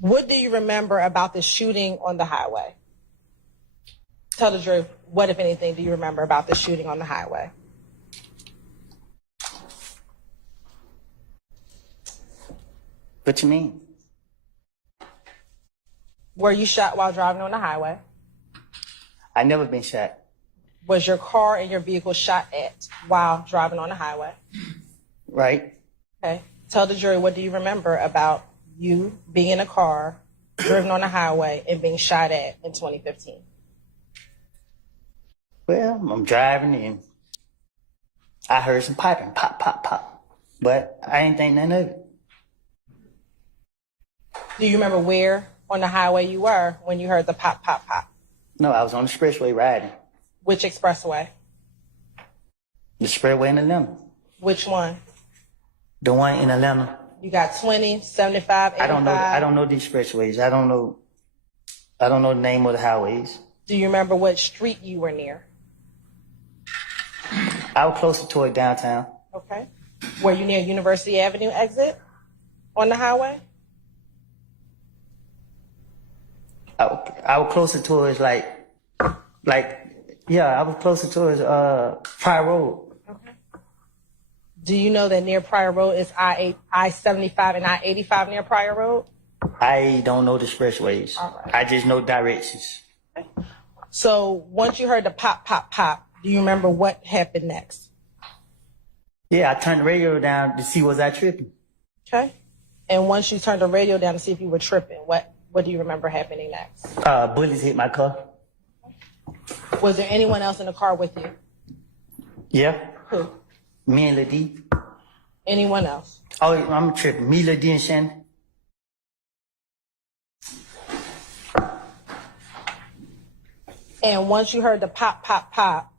What do you remember about the shooting on the highway? Tell the jury, what, if anything, do you remember about the shooting on the highway? What you mean? Were you shot while driving on the highway? I never been shot. Was your car and your vehicle shot at while driving on the highway? Right. Okay. Tell the jury, what do you remember about you being in a car, driven on the highway, and being shot at in 2015? Well, I'm driving and I heard some piping, pop, pop, pop. But I ain't think nothing of it. Do you remember where on the highway you were when you heard the pop, pop, pop? No, I was on the expressway riding. Which expressway? The expressway in Atlanta. Which one? The one in Atlanta. You got 20, 75, 85? I don't know the expressways. I don't know the name of the highways. Do you remember what street you were near? I was closer toward downtown. Okay. Were you near University Avenue exit on the highway? I was closer towards I was closer towards Pryor Road. Okay. Do you know that near Pryor Road is I-75 and I-85 near Pryor Road? I don't know the expressways. All right. I just know directions. Okay. So once you heard the pop, pop, pop, do you remember what happened next? Yeah, I turned the radio down to see was I tripping. Okay. And once you turned the radio down to see if you were tripping, what do you remember happening next? Bullets hit my car. Was there anyone else in the car with you? Yeah. Who? Me and Ladie. Anyone else? Oh, I'm tripping. Me, Ladie, and Shannon. And once you heard the pop, pop, pop,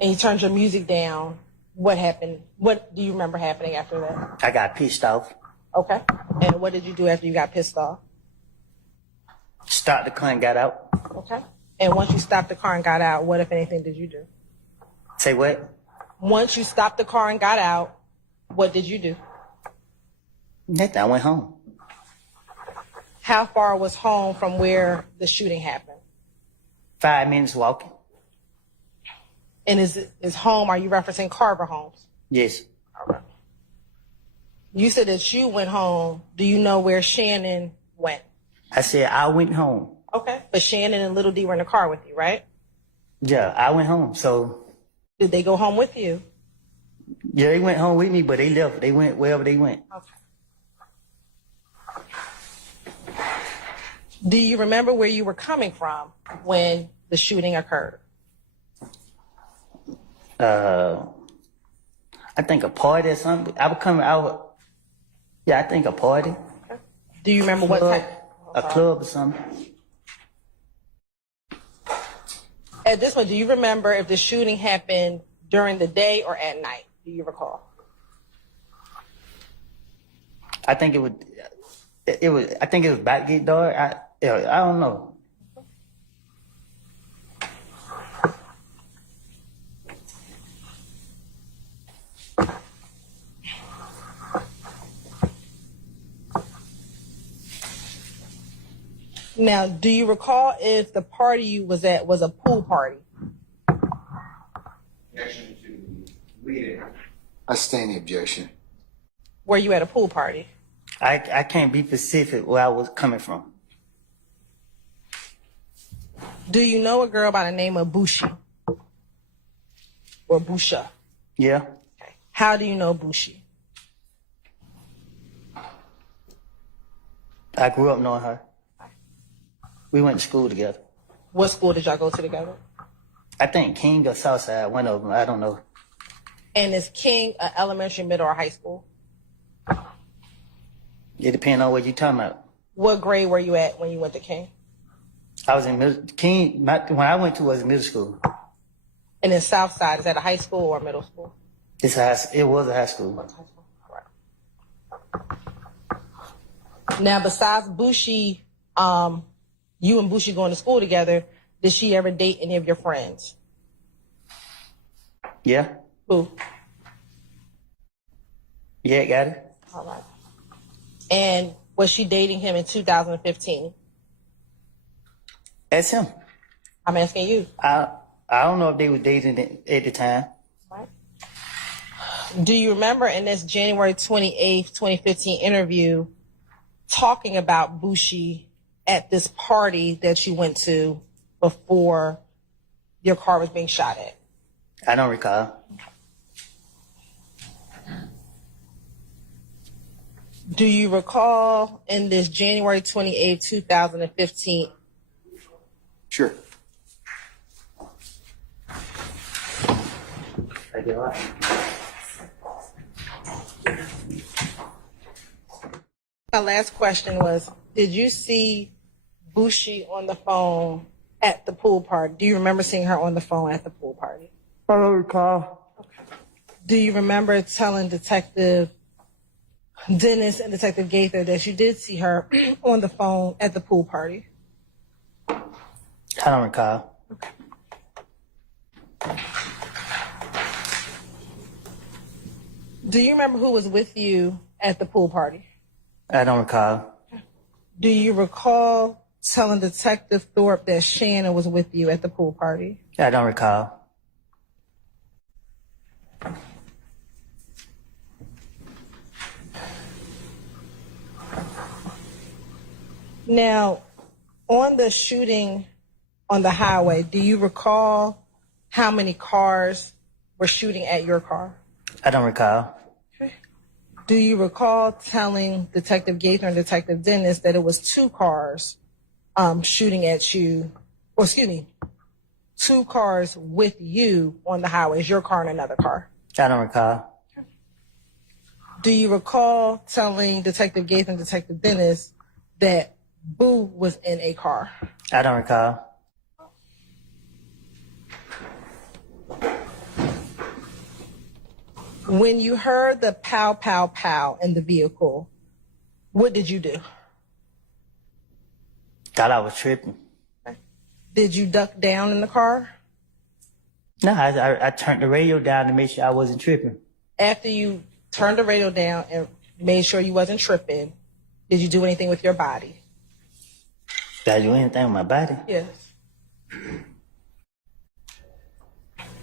and you turned your music down, what happened? What do you remember happening after that? I got pissed off. Okay. And what did you do after you got pissed off? Stopped the car and got out. Okay. And once you stopped the car and got out, what, if anything, did you do? Say what? Once you stopped the car and got out, what did you do? Nothing. I went home. How far was home from where the shooting happened? 5 minutes walking. And is home, are you referencing Carver Homes? Yes. All right. You said that you went home. Do you know where Shannon went? I said I went home. Okay. But Shannon and Little D were in the car with you, right? Yeah, I went home. So. Did they go home with you? Yeah, they went home with me, but they left. They went wherever they went. Okay. Do you remember where you were coming from when the shooting occurred? I think a party or something. I was coming out. Yeah, I think a party. Okay. Do you remember what type? A club or something. At this point, do you remember if the shooting happened during the day or at night? Do you recall? I think it would. I think it was about to get dark. I don't know. Now, do you recall if the party you was at was a pool party? Objection to reading. I stand the objection. Were you at a pool party? I can't be specific where I was coming from. Do you know a girl by the name of Bushi? Or Busha? Yeah. Okay. How do you know Bushi? I grew up knowing her. We went to school together. What school did y'all go to together? I think King or Southside, one of them. I don't know. And is King an elementary, middle, or high school? It depends on what you're talking about. What grade were you at when you went to King? I was in middle. King, when I went to was middle school. And in Southside, is that a high school or middle school? It was a high school. All right. Now, besides Bushi, you and Bushi going to school together, did she ever date any of your friends? Yeah. Who? Yeah, got it. All right. And Was she dating him in 2015? That's him. I'm asking you. I don't know if they were dating at the time. Right. Do you remember in this January 28th, 2015 interview talking about Bushi at this party that you went to before your car was being shot at? I don't recall. Do you recall in this January 28th, 2015? Sure. I did what? My last question was, did you see Bushi on the phone at the pool party? Do you remember seeing her on the phone at the pool party? I don't recall. Do you remember telling Detective Dennis and Detective Gaither that you did see her on the phone at the pool party? I don't recall. Do you remember who was with you at the pool party? I don't recall. Do you recall telling Detective Thorpe that Shannon was with you at the pool party? I don't recall. Now, on the shooting on the highway, do you recall how many cars were shooting at your car? I don't recall. Do you recall telling Detective Gaither and Detective Dennis that it was 2 cars shooting at you, or excuse me, 2 cars with you on the highway? Is your car and another car? I don't recall. Do you recall telling Detective Gaither and Detective Dennis that Boo was in a car? I don't recall. When you heard the pow, pow, pow in the vehicle, what did you do? Thought I was tripping. Did you duck down in the car? No, I turned the radio down to make sure I wasn't tripping. After you turned the radio down and made sure you wasn't tripping, did you do anything with your body? Did I do anything with my body? Yes.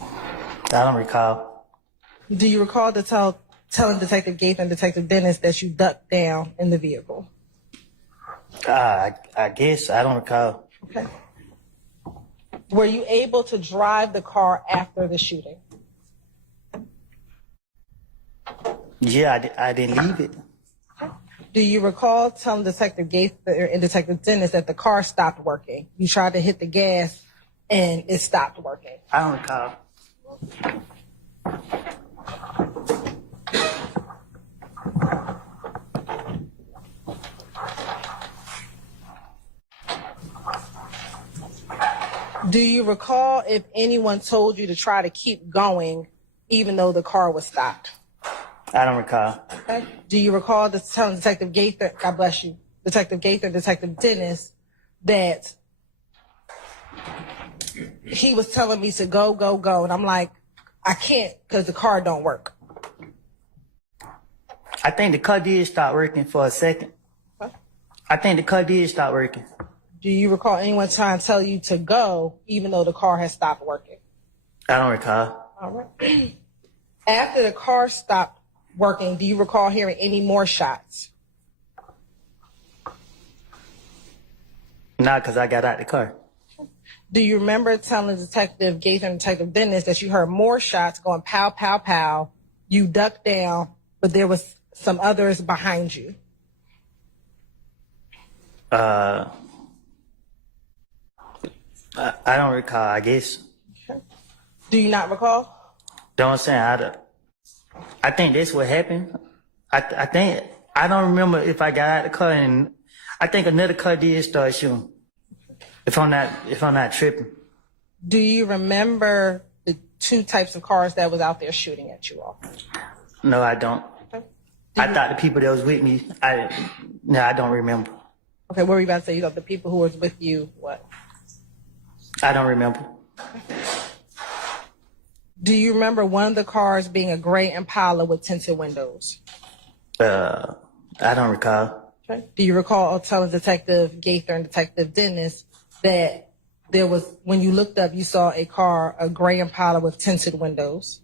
I don't recall. Do you recall telling Detective Gaither and Detective Dennis that you ducked down in the vehicle? I guess. I don't recall. Okay. Were you able to drive the car after the shooting? Yeah, I didn't leave it. Do you recall telling Detective Gaither and Detective Dennis that the car stopped working? You tried to hit the gas and it stopped working. I don't recall. Do you recall if anyone told you to try to keep going even though the car was stopped? I don't recall. Okay. Do you recall telling Detective Gaither, God bless you, Detective Gaither, Detective Dennis, that he was telling me to go, go, go, and I'm like, I can't because the car don't work? I think the car did start working for a second. Huh? I think the car did start working. Do you recall anyone trying to tell you to go even though the car has stopped working? I don't recall. All right. After the car stopped working, do you recall hearing any more shots? Not because I got out the car. Do you remember telling Detective Gaither and Detective Dennis that you heard more shots going pow, pow, pow? You ducked down, but there was some others behind you. I don't recall, I guess. Okay. Do you not recall? Don't say I think that's what happened. I think, I don't remember if I got out of the car, and I think another car did start shooting. If I'm not tripping. Do you remember the 2 types of cars that was out there shooting at you all? No, I don't. Okay. I thought the people that was with me, I don't remember. Okay, what were you about to say? You thought the people who was with you, what? I don't remember. Do you remember one of the cars being a gray Impala with tinted windows? I don't recall. Okay. Do you recall telling Detective Gaither and Detective Dennis that there was, when you looked up, you saw a car, a gray Impala with tinted windows?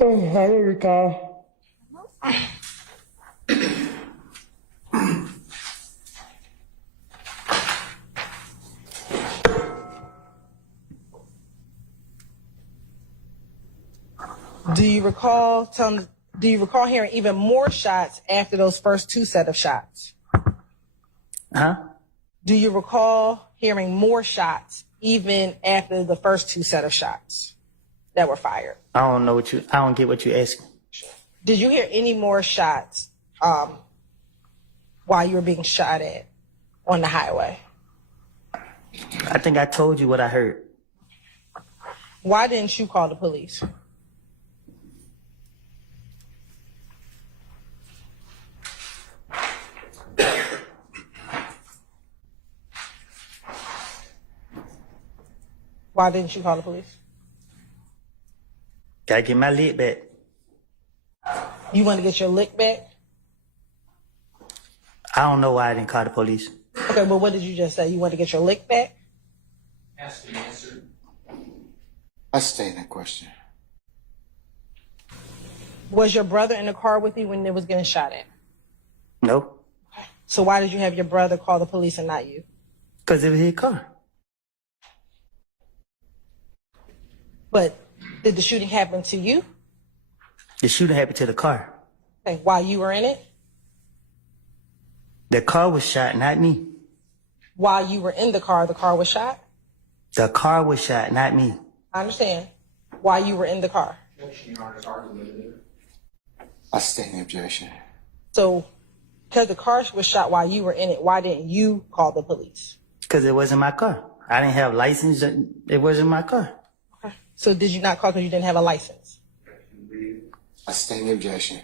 Oh, I don't recall. Do you recall hearing even more shots after those first two set of shots? Huh? Do you recall hearing more shots even after the first two set of shots that were fired? I don't get what you're asking. Did you hear any more shots while you were being shot at on the highway? I think I told you what I heard. Why didn't you call the police? Why didn't you call the police? Gotta get my lid back. You want to get your lick back? I don't know why I didn't call the police. Okay, but what did you just say? You want to get your lick back? Ask and answer. I stayed that question. Was your brother in the car with you when it was getting shot at? No, So why did you have your brother call the police and not you? because it was his car. But did the shooting happen to you? The shooting happened to the car. Okay, while you were in it? The car was shot, not me. While you were in the car was shot? The car was shot, not me. I understand. While you were in the car. Objection, Your Honor, is argumentative. I stay in the objection. So, because the car was shot while you were in it, why didn't you call the police? Because it wasn't my car. I didn't have license. It wasn't my car. Okay. So did you not call because you didn't have a license? I stay in the objection.